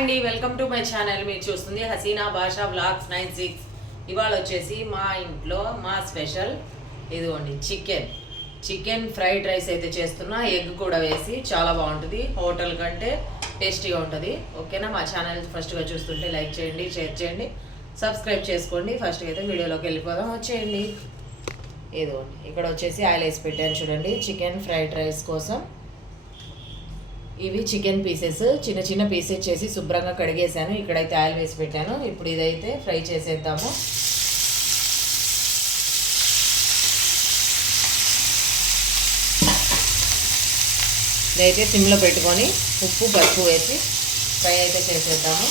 అండి, welcome to my channel. మీరు చూస్తుంది హసీనా భాషా వ్లాగ్స్ 96. ఇవాళ వచ్చేసి మా ఇంట్లో మా స్పెషల్ ఇదిగోండి చికెన్ ఫ్రైడ్ రైస్ అయితే చేస్తున్నా. ఎగ్ కూడా వేసి చాలా బాగుంటుంది, హోటల్ కంటే టేస్టీగా ఉంటుంది. ఓకేనా? మా ఛానల్ ఫస్ట్గా చూస్తుంటే లైక్ చేయండి, షేర్ చేయండి, సబ్స్క్రైబ్ చేసుకోండి. ఫస్ట్గా అయితే వీడియోలోకి వెళ్ళిపోదాం, వచ్చేయండి. ఇదిగోండి ఇక్కడ వచ్చేసి ఆయిల్ వేసి పెట్టాను చూడండి చికెన్ ఫ్రైడ్ రైస్ కోసం. ఇవి చికెన్ పీసెస్ చిన్న చిన్న పీసెస్ చేసి శుభ్రంగా కడిగేసాను. ఇక్కడైతే ఆయిల్ వేసి పెట్టాను. ఇప్పుడు ఇదైతే ఫ్రై చేసేద్దాము. ఇదైతే సిమ్లో పెట్టుకొని ఉప్పు పసుపు వేసి ఫ్రై అయితే చేసేద్దాము.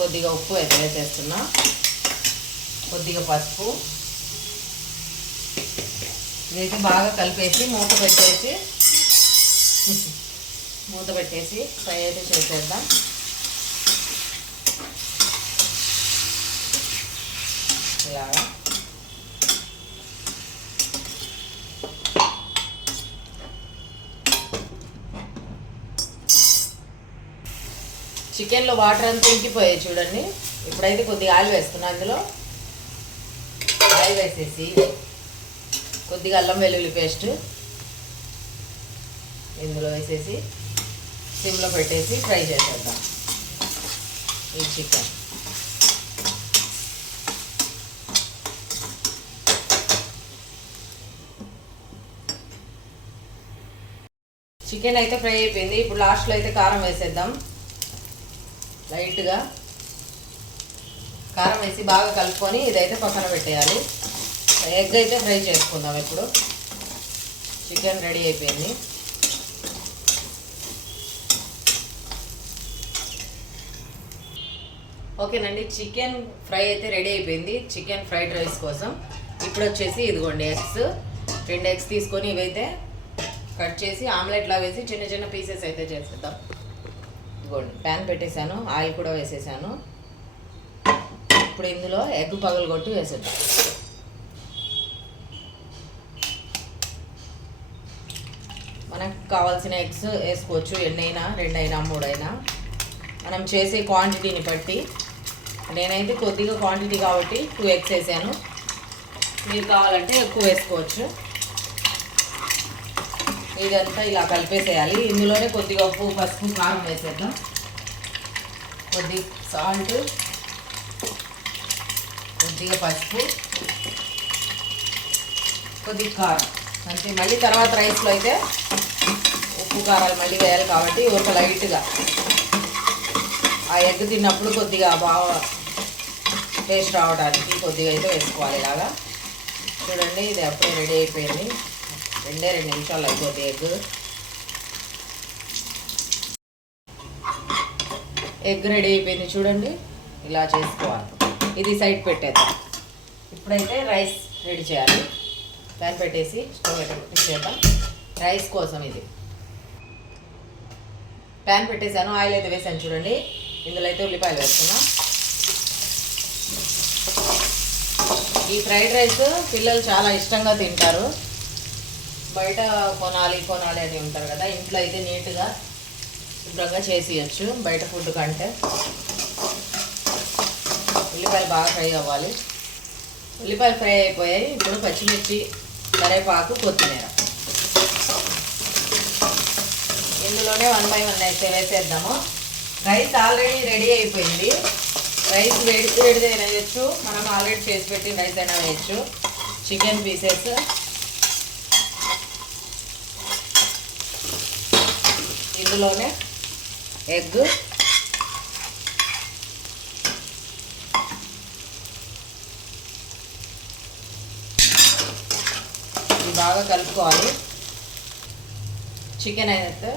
కొద్దిగా ఉప్పు అయితే వేసేస్తున్నా, కొద్దిగా పసుపు. ఇదైతే బాగా కలిపేసి మూత పెట్టేసి ఫ్రై అయితే చేసేద్దాం. ఇలాగా చికెన్లో వాటర్ అంతా ఇంకిపోయాయి చూడండి. ఇప్పుడైతే కొద్దిగా ఆయిల్ వేస్తున్నా. ఇందులో ఆయిల్ వేసేసి కొద్దిగా అల్లం వెల్లుల్లి పేస్ట్ ఇందులో వేసేసి సిమ్లో పెట్టేసి ఫ్రై చేసేద్దాం ఈ చికెన్. చికెన్ అయితే ఫ్రై అయిపోయింది. ఇప్పుడు లాస్ట్లో అయితే కారం వేసేద్దాం. లైట్గా కారం వేసి బాగా కలుపుకొని ఇదైతే పక్కన పెట్టేయాలి. ఎగ్ అయితే ఫ్రై చేసుకుందాం. ఇప్పుడు చికెన్ రెడీ అయిపోయింది. ఓకేనండి, చికెన్ ఫ్రై అయితే రెడీ అయిపోయింది చికెన్ ఫ్రైడ్ రైస్ కోసం. ఇప్పుడు వచ్చేసి ఇదిగోండి ఎగ్స్, 2 ఎగ్స్ తీసుకొని ఇవైతే కట్ చేసి ఆమ్లెట్లా వేసి చిన్న చిన్న పీసెస్ అయితే చేసేద్దాం. ఇదిగోండి ప్యాన్ పెట్టేశాను, ఆయిల్ కూడా వేసేసాను. ఇప్పుడు ఇందులో ఎగ్ పగలగొట్టి వేసేద్దాం. మనకు కావాల్సిన ఎగ్స్ వేసుకోవచ్చు, ఎన్నైనా 2 అయినా 3 అయినా మనం చేసే క్వాంటిటీని బట్టి. నేనైతే కొద్దిగా క్వాంటిటీ కాబట్టి 2 ఎగ్స్ వేసాను. మీరు కావాలంటే ఎక్కువ వేసుకోవచ్చు. ఇదంతా ఇలా కలిపేసేయాలి. ఇందులోనే కొద్దిగా ఉప్పు పసుపు కారం వేసేద్దాం, కొద్దిగా సాల్ట్, కొద్దిగా పసుపు, కొద్దిగా కారం అంతే. మళ్ళీ తర్వాత రైస్లో అయితే ఉప్పు కారాలు మళ్ళీ వేయాలి కాబట్టి ఒక లైట్గా ఆ ఎగ్ తిన్నప్పుడు కొద్దిగా బాగా టేస్ట్ రావడానికి కొద్దిగా అయితే వేసుకోవాలి. ఇలాగా చూడండి, ఇది అప్పుడే రెడీ అయిపోయింది. 2 నిమిషాలు అయిపోతుంది ఎగ్ రెడీ అయిపోయింది చూడండి. ఇలా చేసుకోవాలి. ఇది సైడ్ పెట్టేద్దాం. ఇప్పుడైతే రైస్ రెడీ చేయాలి. ప్యాన్ పెట్టేసి స్టవ్ పెట్టేద్దాం. రైస్ కోసం ఇది ప్యాన్ పెట్టేసాను, ఆయిల్ అయితే వేసాను చూడండి. ఇందులో అయితే ఉల్లిపాయలు వేస్తున్నా. ఈ ఫ్రైడ్ రైస్ పిల్లలు చాలా ఇష్టంగా తింటారు. బయట కొనాలి అని ఉంటారు కదా, ఇంట్లో అయితే నీట్గా శుభ్రంగా చేసేయచ్చు బయట ఫుడ్ కంటే. ఉల్లిపాయలు బాగా ఫ్రై అవ్వాలి. ఉల్లిపాయలు ఫ్రై అయిపోయాయి. ఇప్పుడు పచ్చిమిర్చి, కరివేపాకు, కొత్తిమీర ఇందులోనే 1 by 1 అయితే వేసేద్దాము. రైస్ ఆల్రెడీ రెడీ అయిపోయింది. రైస్ వేడిదైనా వేయచ్చు, మనం ఆల్రెడీ చేసి పెట్టిన రైస్ అయినా వేయచ్చు. చికెన్ పీసెస్, ఇందులోనే ఎగ్, ఇది బాగా కలుపుకోవాలి. చికెన్ అయితే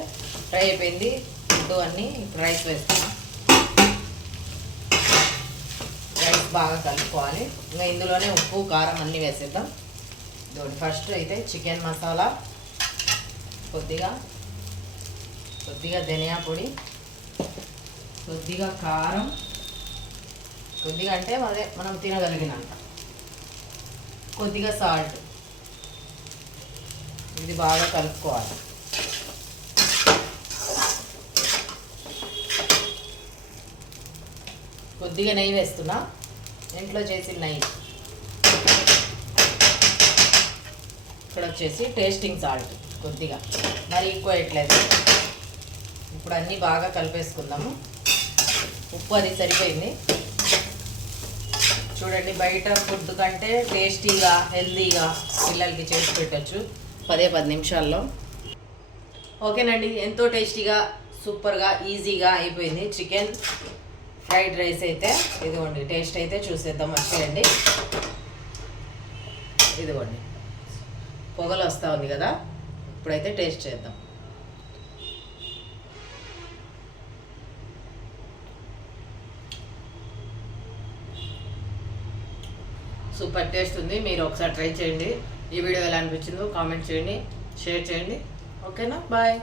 ఫ్రై అయిపోయింది. గుడ్డు అన్నీ ఇప్పుడు రైస్ వేస్తాను. రైస్ బాగా కలుపుకోవాలి. ఇంకా ఇందులోనే ఉప్పు కారం అన్నీ వేసేద్దాం. ఇదిగోండి ఫస్ట్ అయితే చికెన్ మసాలా, కొద్దిగా ధనియా పొడి, కొద్దిగా కారం, కొద్దిగా అంటే అదే మనం తినగలిగినంత, కొద్దిగా సాల్ట్, ఇది బాగా కలుపుకోవాలి. కొద్దిగా నెయ్యి వేస్తున్నా, ఇంట్లో చేసిన నెయ్యి. ఇక్కడ వచ్చేసి టేస్టింగ్ సాల్ట్ కొద్దిగా, మరి ఎక్కువ వేయట్లేదు. ఇప్పుడు అన్నీ బాగా కలిపేసుకుందాము. ఉప్పు అది సరిపోయింది. చూడండి, బయట ఫుడ్ కంటే టేస్టీగా హెల్తీగా పిల్లలకి చేసి పెట్టచ్చు 10 నిమిషాల్లో. ఓకేనండి, ఎంతో టేస్టీగా సూపర్గా ఈజీగా అయిపోయింది చికెన్ ఫ్రైడ్ రైస్ అయితే. ఇదిగోండి, టేస్ట్ అయితే చూసేద్దాం. వచ్చేయండి, ఇదిగోండి పొగలు వస్తూ ఉంది కదా. ఇప్పుడైతే టేస్ట్ చేద్దాం. సూపర్ టేస్ట్ ఉంది. మీరు ఒకసారి ట్రై చేయండి. ఈ వీడియో ఎలా అనిపించిందో కామెంట్ చేయండి, షేర్ చేయండి. ఓకేనా, బాయ్.